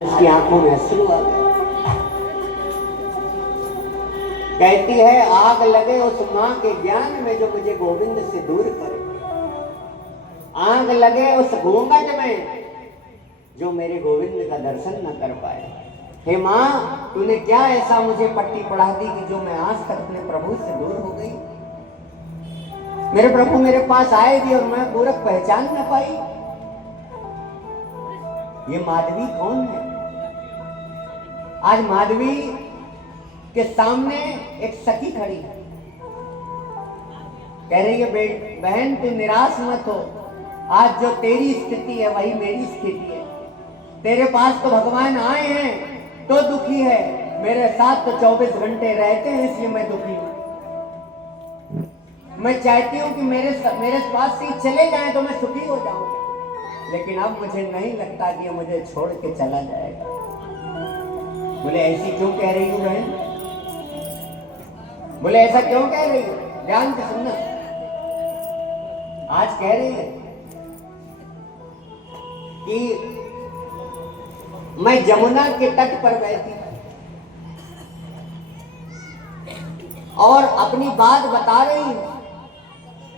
उसकी आंखों में अश्रु आ गए। कहती है आग लगे उस मां के ज्ञान में जो मुझे गोविंद से दूर करे, आग लगे उस घूंघट में जो मेरे गोविंद का दर्शन न कर पाए। हे मां, तूने क्या ऐसा मुझे पट्टी पढ़ा दी कि जो मैं आज तक अपने प्रभु से दूर हो गई। मेरे प्रभु मेरे पास आए भी और मैं मूर्ख पहचान न पाई। ये माधवी कौन है? आज माधवी के सामने एक सखी खड़ी है, कह रही है बहन तू निराश मत हो, आज जो तेरी स्थिति है वही मेरी स्थिति है। तेरे पास तो भगवान आए हैं तो दुखी है, मेरे साथ तो 24 घंटे रहते हैं इसलिए मैं दुखी हूं। मैं चाहती हूं कि मेरे पास से चले जाएं तो मैं सुखी हो जाऊं, लेकिन अब मुझे नहीं लगता कि मुझे छोड़ के चला जाएगा। बोले ऐसी क्यों कह रही हूं बहन? बोले ऐसा क्यों कह रही हो? ध्यान से सुनना। आज कह रही है कि मैं जमुना के तट पर बैठी और अपनी बात बता रही हूं।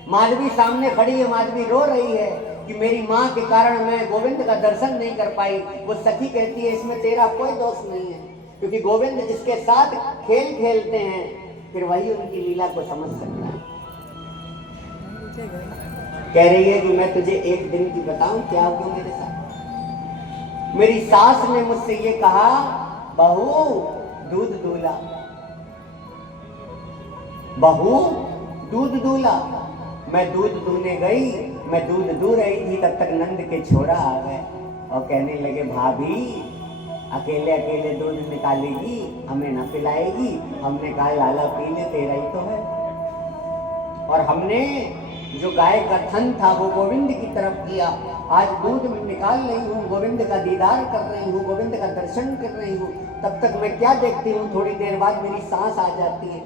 माधवी सामने खड़ी है, माधवी रो रही है कि मेरी मां के कारण मैं गोविंद का दर्शन नहीं कर पाई। वो सखी कहती है इसमें तेरा कोई दोष नहीं है, क्योंकि गोविंद जिसके साथ खेल खेलते हैं फिर वही उनकी लीला को समझ सकता है। कह रही है कि मैं तुझे एक दिन की बताऊं क्या हुआ मेरे साथ। मेरी सास ने मुझसे ये कहा, बहू दूध दूला, बहू दूध दूला। मैं दूध दूने गई, मैं दूध दू रही थी, तब तक नंद के छोरा आ गए और कहने लगे भाभी अकेले अकेले दूध निकालेगी, हमें न पिलाएगी। हमने कहा लाला पी ले, तेरा ही तो है। और हमने जो गाय का थन था वो गोविंद की तरफ किया। आज दूध में निकाल रही हूँ, गोविंद का दीदार कर रही हूँ, गोविंद का दर्शन कर रही हूँ। तब तक मैं क्या देखती हूँ, थोड़ी देर बाद मेरी सांस आ जाती है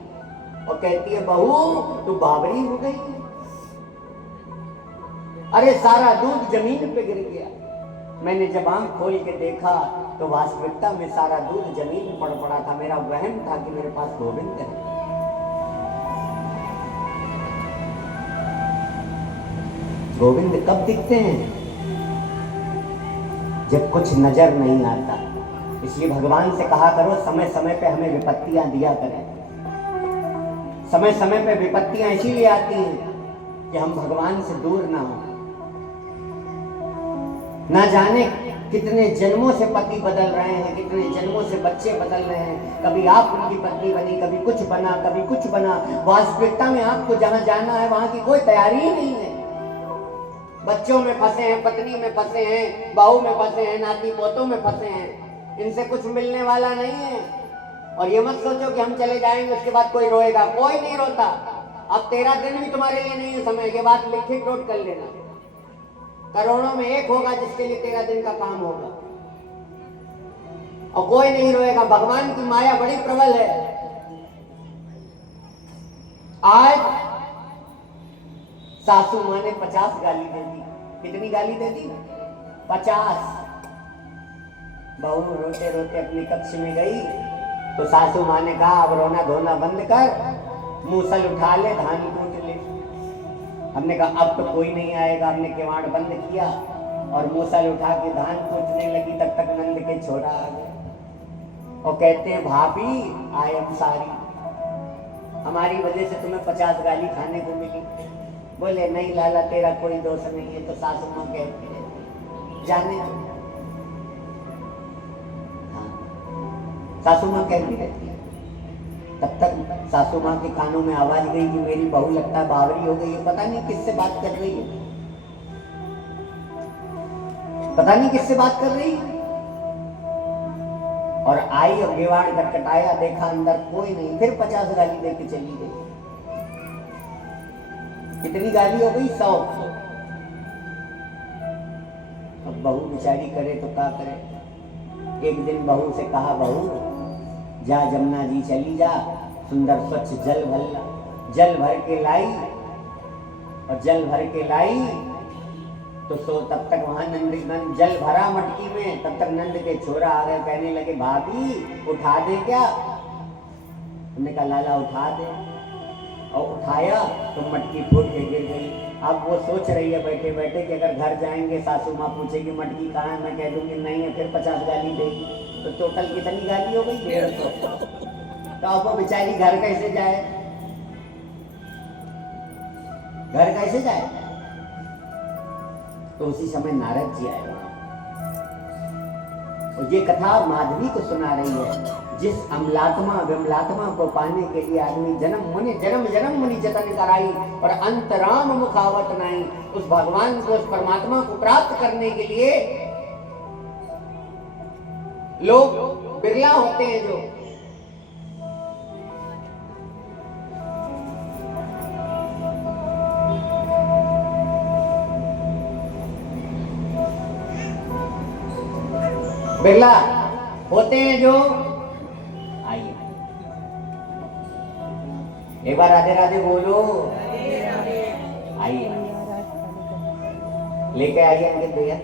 और कहती है बहू तू बावरी हो गई। अरे सारा दूध जमीन पे गिर गया। मैंने जब आंख खोल के देखा तो वास्तविकता में सारा दूध जमीन पर पड़ा था। मेरा वहम था कि मेरे पास गोविंद है। गोविंद कब दिखते हैं? जब कुछ नजर नहीं आता। इसलिए भगवान से कहा करो समय समय पे हमें विपत्तियां दिया करें। समय समय पे विपत्तियां इसीलिए आती हैं कि हम भगवान से दूर ना हो। ना जाने कितने जन्मों से पति बदल रहे हैं, कितने जन्मों से बच्चे बदल रहे हैं। कभी आप उनकी पत्नी बनी, कभी कुछ बना, कभी कुछ बना। वास्तविकता में आपको जहां जाना है वहां की कोई तैयारी ही नहीं है। बच्चों में फंसे हैं, पत्नी में फंसे हैं, बहू में फंसे हैं, नाती पोतों में फंसे हैं। इनसे कुछ मिलने वाला नहीं है। और ये मत सोचो कि हम चले जाएंगे उसके बाद कोई रोएगा। कोई नहीं रोता। अब 13 दिन भी तुम्हारे लिए नहीं है समय। ये बात लिखित नोट कर लेना। करोड़ों में एक होगा जिसके लिए 13 दिन का काम होगा, और कोई नहीं रोएगा। भगवान की माया बड़ी प्रबल है। आज सासू माँ ने 50 गाली दे दी। कितनी गाली दे दी? 50। बहू रोते रोते अपने कक्ष में गई तो सासू माँ ने कहा अब रोना धोना बंद कर, मूसल उठा ले, धान कूट ले। हमने कहा अब तो कोई नहीं आएगा। हमने किवाड़ बंद किया और मूसल उठा के धान कूटने लगी। तब तक नंद के छोरा आ गए और कहते हैं भाभी आई एम सॉरी, हमारी वजह से तुम्हें 50 गाली खाने को मिली। बोले नहीं लाला तेरा कोई दोष नहीं है। तो सासू माँ कहती है जाने दो। हाँ, सासू माँ कहती रहती है। तब तक सासू माँ के कानों में आवाज गई कि मेरी बहू लगता है बावरी हो गई है। पता नहीं किससे बात कर रही है, पता नहीं किससे बात कर रही है। और आई और किवाड़ खटखटाया, देखा अंदर कोई नहीं। फिर 50 गाली देके चली गई। कितनी गाली हो गई? 100। अब बहू बेचारी करे तो क्या करे। एक दिन बहू से कहा बहू जा जमुना जी चली जा, सुंदर स्वच्छ जल भर के लाई। और जल भर के लाई तो सो तब तक वहां नंद जल भरा मटकी में, तब तक नंद के छोरा आ गए, कहने लगे भाभी उठा दे क्या? उन्होंने कहा लाला उठा दे। और उठाया तो मटकी फूट के गिर गई। अब वो सोच रही है बैठे बैठे कि अगर घर जाएंगे सासू माँ पूछेगी मटकी कहाँ है, मैं कह दूंगी नहीं है, फिर 50 गाली देगी। तो टोटल कितनी गाली हो गई? 150। तो अब वो बेचारी घर कैसे जाए? घर कैसे जाए? तो उसी समय नारद जी आए और ये कथा माधवी को सुना रही है। जिस अमलात्मा विमलात्मा को पाने के लिए आदमी जन्म जन्म मुनि जतन कराई और अंतराम मुखावत नहीं, उस भगवान को उस परमात्मा को प्राप्त करने के लिए लोग बिरला होते हैं जो बिरला होते हैं जो आइए एक बार राधे राधे बोलो। आइए लेके आइए अंकित भैया।